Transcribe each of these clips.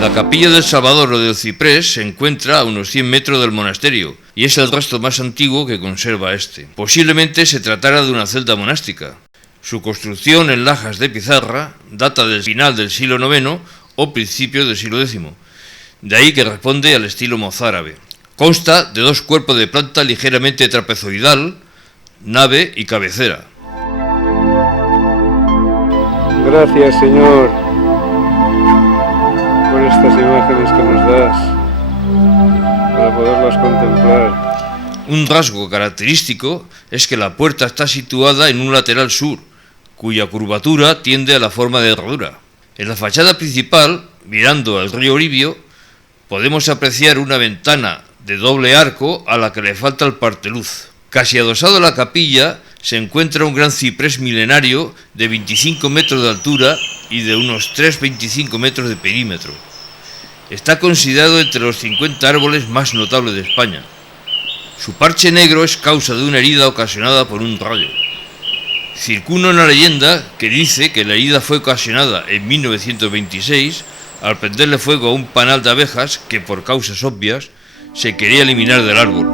La capilla del Salvador o del Ciprés se encuentra a unos 100 metros del monasterio y es el resto más antiguo que conserva este. Posiblemente se tratara de una celda monástica. Su construcción en lajas de pizarra data del final del siglo IX o principios del siglo X, de ahí que responde al estilo mozárabe. Consta de 2 cuerpos de planta ligeramente trapezoidal, nave y cabecera. Gracias, Señor, por estas imágenes que nos das, para poderlas contemplar. Un rasgo característico es que la puerta está situada en un lateral sur, cuya curvatura tiende a la forma de herradura. En la fachada principal, mirando al río Oribio, podemos apreciar una ventana de doble arco a la que le falta el parteluz. Casi adosado a la capilla se encuentra un gran ciprés milenario de 25 metros de altura y de unos 3,25 metros de perímetro. Está considerado entre los 50 árboles más notables de España. Su parche negro es causa de una herida ocasionada por un rayo. Circula una leyenda que dice que la herida fue ocasionada en 1926 al prenderle fuego a un panal de abejas que, por causas obvias, se quería eliminar del árbol.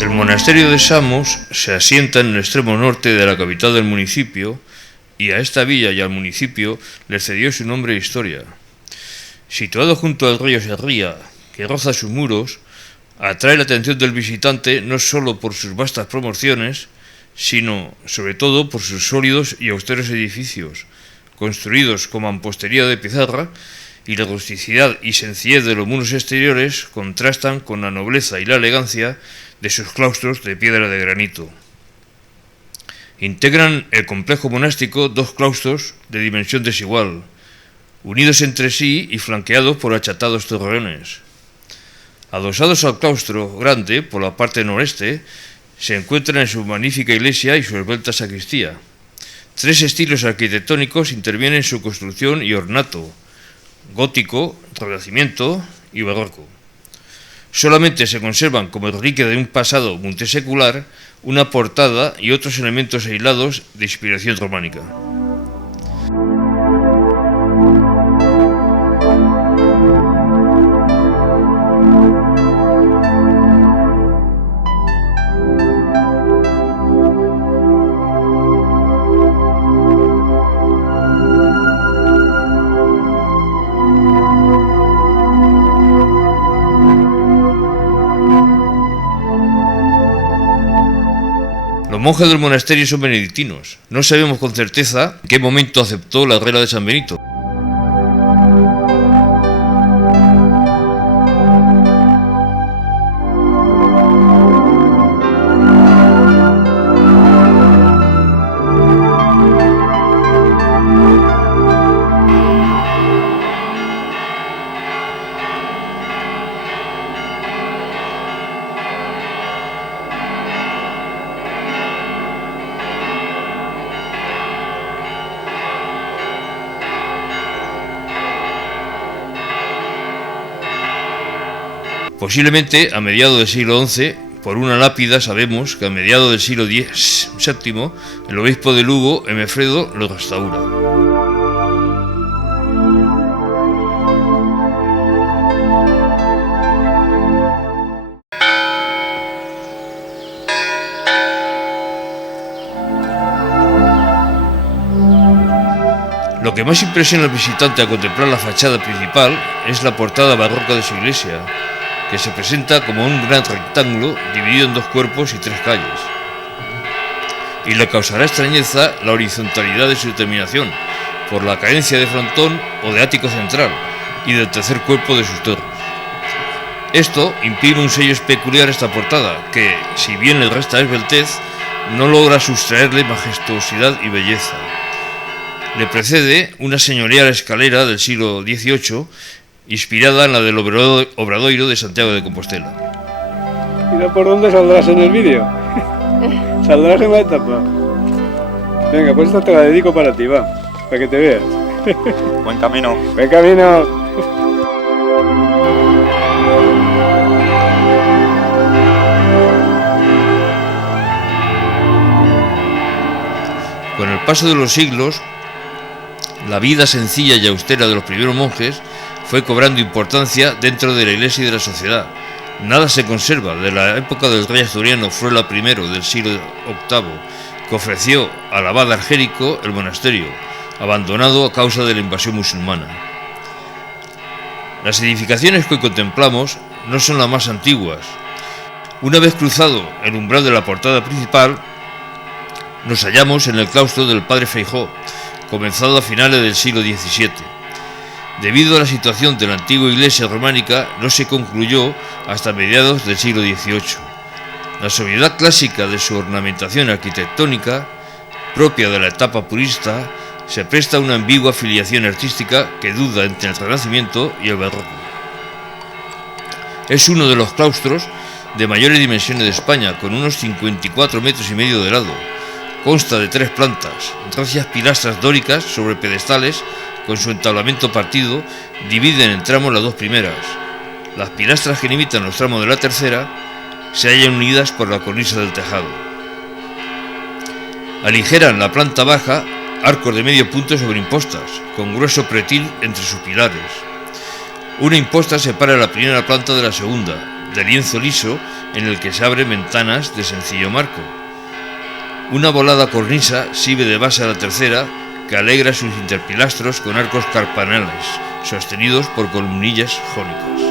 El monasterio de Samos se asienta en el extremo norte de la capital del municipio y a esta villa y al municipio le cedió su nombre e historia. Situado junto al río Serría, que roza sus muros, atrae la atención del visitante no solo por sus vastas proporciones, sino sobre todo por sus sólidos y austeros edificios, construidos con mampostería de pizarra, y la rusticidad y sencillez de los muros exteriores contrastan con la nobleza y la elegancia de sus claustros de piedra de granito. Integran el complejo monástico 2 claustros de dimensión desigual, unidos entre sí y flanqueados por achatados torreones. Adosados al claustro grande por la parte noreste, se encuentran en su magnífica iglesia y su esbelta sacristía. 3 estilos arquitectónicos intervienen en su construcción y ornato: gótico, renacimiento y barroco. Solamente se conservan como reliquia de un pasado multisecular una portada y otros elementos aislados de inspiración románica. Los monjes del monasterio son benedictinos. No sabemos con certeza en qué momento aceptó la regla de San Benito. Posiblemente a mediados del siglo XI, por una lápida sabemos que a mediados del siglo VII, el obispo de Lugo, Emefredo, lo restaura. Lo que más impresiona al visitante al contemplar la fachada principal es la portada barroca de su iglesia, que se presenta como un gran rectángulo dividido en dos cuerpos y tres calles. Y le causará extrañeza la horizontalidad de su terminación, por la carencia de frontón o de ático central, y del tercer cuerpo de sus torres. Esto imprime un sello peculiar a esta portada, que, si bien le resta esbeltez, no logra sustraerle majestuosidad y belleza. Le precede una señorial escalera del siglo XVIII, inspirada en la del Obradoiro de Santiago de Compostela. Mira por dónde saldrás en el vídeo. Saldrás en la etapa. Venga, pues esta te la dedico para ti, va, para que te veas. Buen camino. Buen camino. Con el paso de los siglos, la vida sencilla y austera de los primeros monjes fue cobrando importancia dentro de la iglesia y de la sociedad. Nada se conserva de la época del rey asturiano Fruela I del siglo VIII, que ofreció al abad Argérico el monasterio, abandonado a causa de la invasión musulmana. Las edificaciones que hoy contemplamos no son las más antiguas. Una vez cruzado el umbral de la portada principal, nos hallamos en el claustro del Padre Feijó, comenzado a finales del siglo XVII. Debido a la situación de la antigua iglesia románica, no se concluyó hasta mediados del siglo XVIII. La sobriedad clásica de su ornamentación arquitectónica, propia de la etapa purista, se presta a una ambigua filiación artística que duda entre el Renacimiento y el Barroco. Es uno de los claustros de mayores dimensiones de España, con unos 54 metros y medio de lado. Consta de 3 plantas, recias pilastras dóricas sobre pedestales con su entablamento partido, dividen en tramos las dos primeras. Las pilastras que limitan los tramos de la tercera se hallan unidas por la cornisa del tejado. Aligeran la planta baja arcos de medio punto sobreimpostas, con grueso pretil entre sus pilares. Una imposta separa la primera planta de la segunda, de lienzo liso en el que se abren ventanas de sencillo marco. Una volada cornisa sirve de base a la tercera, que alegra sus interpilastros con arcos carpanales, sostenidos por columnillas jónicas.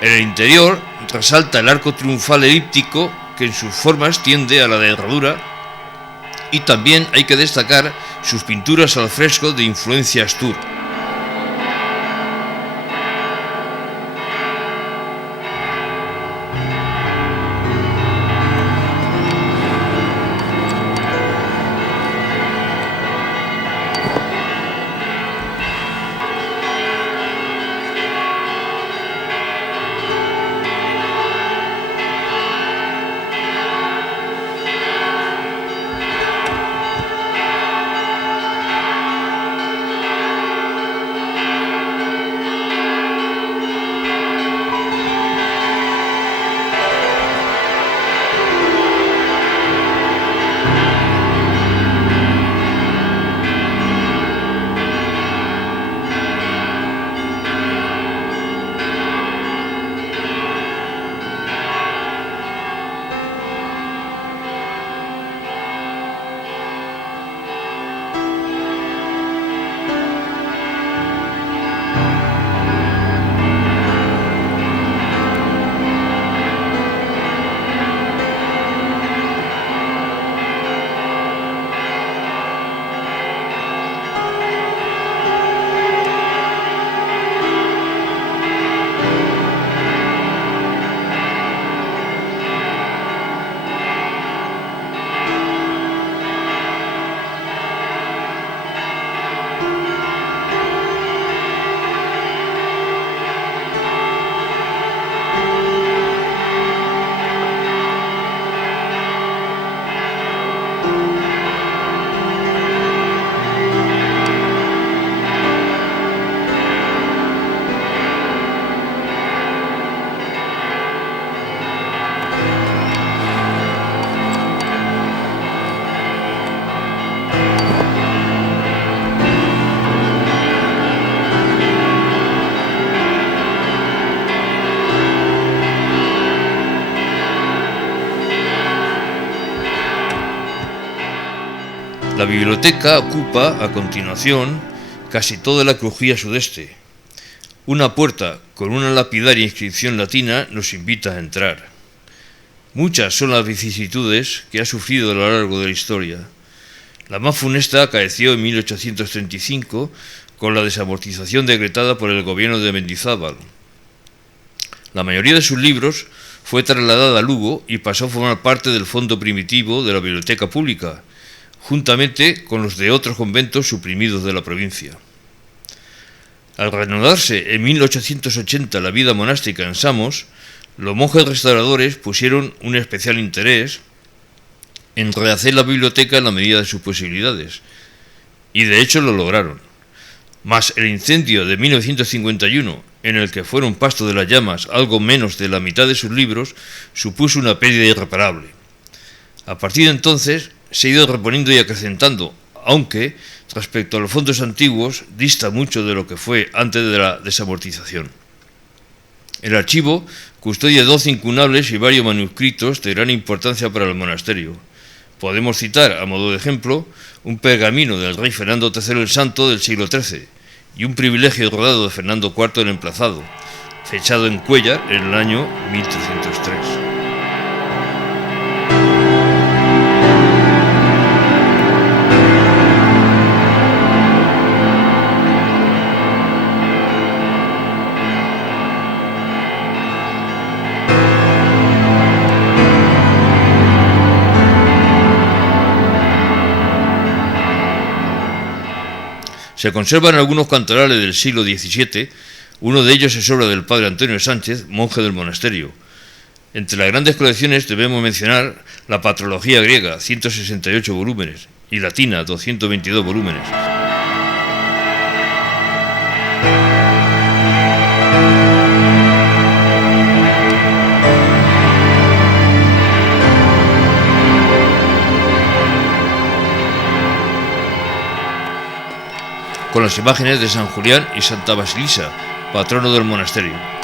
En el interior resalta el arco triunfal elíptico que en sus formas tiende a la de herradura, y también hay que destacar sus pinturas al fresco de influencia Astur. La biblioteca ocupa, a continuación, casi toda la crujía sudeste. Una puerta con una lapidaria inscripción latina nos invita a entrar. Muchas son las vicisitudes que ha sufrido a lo largo de la historia. La más funesta acaeció en 1835 con la desamortización decretada por el gobierno de Mendizábal. La mayoría de sus libros fue trasladada a Lugo y pasó a formar parte del fondo primitivo de la biblioteca pública, juntamente con los de otros conventos suprimidos de la provincia. Al reanudarse en 1880 la vida monástica en Samos, los monjes restauradores pusieron un especial interés en rehacer la biblioteca en la medida de sus posibilidades, y de hecho lo lograron. Mas el incendio de 1951, en el que fueron pasto de las llamas algo menos de la mitad de sus libros, supuso una pérdida irreparable. A partir de entonces se ha ido reponiendo y acrecentando, aunque, respecto a los fondos antiguos, dista mucho de lo que fue antes de la desamortización. El archivo custodia 12 incunables y varios manuscritos de gran importancia para el monasterio. Podemos citar, a modo de ejemplo, un pergamino del rey Fernando III el Santo del siglo XIII y un privilegio rodado de Fernando IV el Emplazado, fechado en Cuéllar en el año 1303. Se conservan algunos cantorales del siglo XVII, uno de ellos es obra del padre Antonio Sánchez, monje del monasterio. Entre las grandes colecciones debemos mencionar la Patrología griega, 168 volúmenes, y latina, 222 volúmenes. Con las imágenes de San Julián y Santa Basilisa, patrono del monasterio.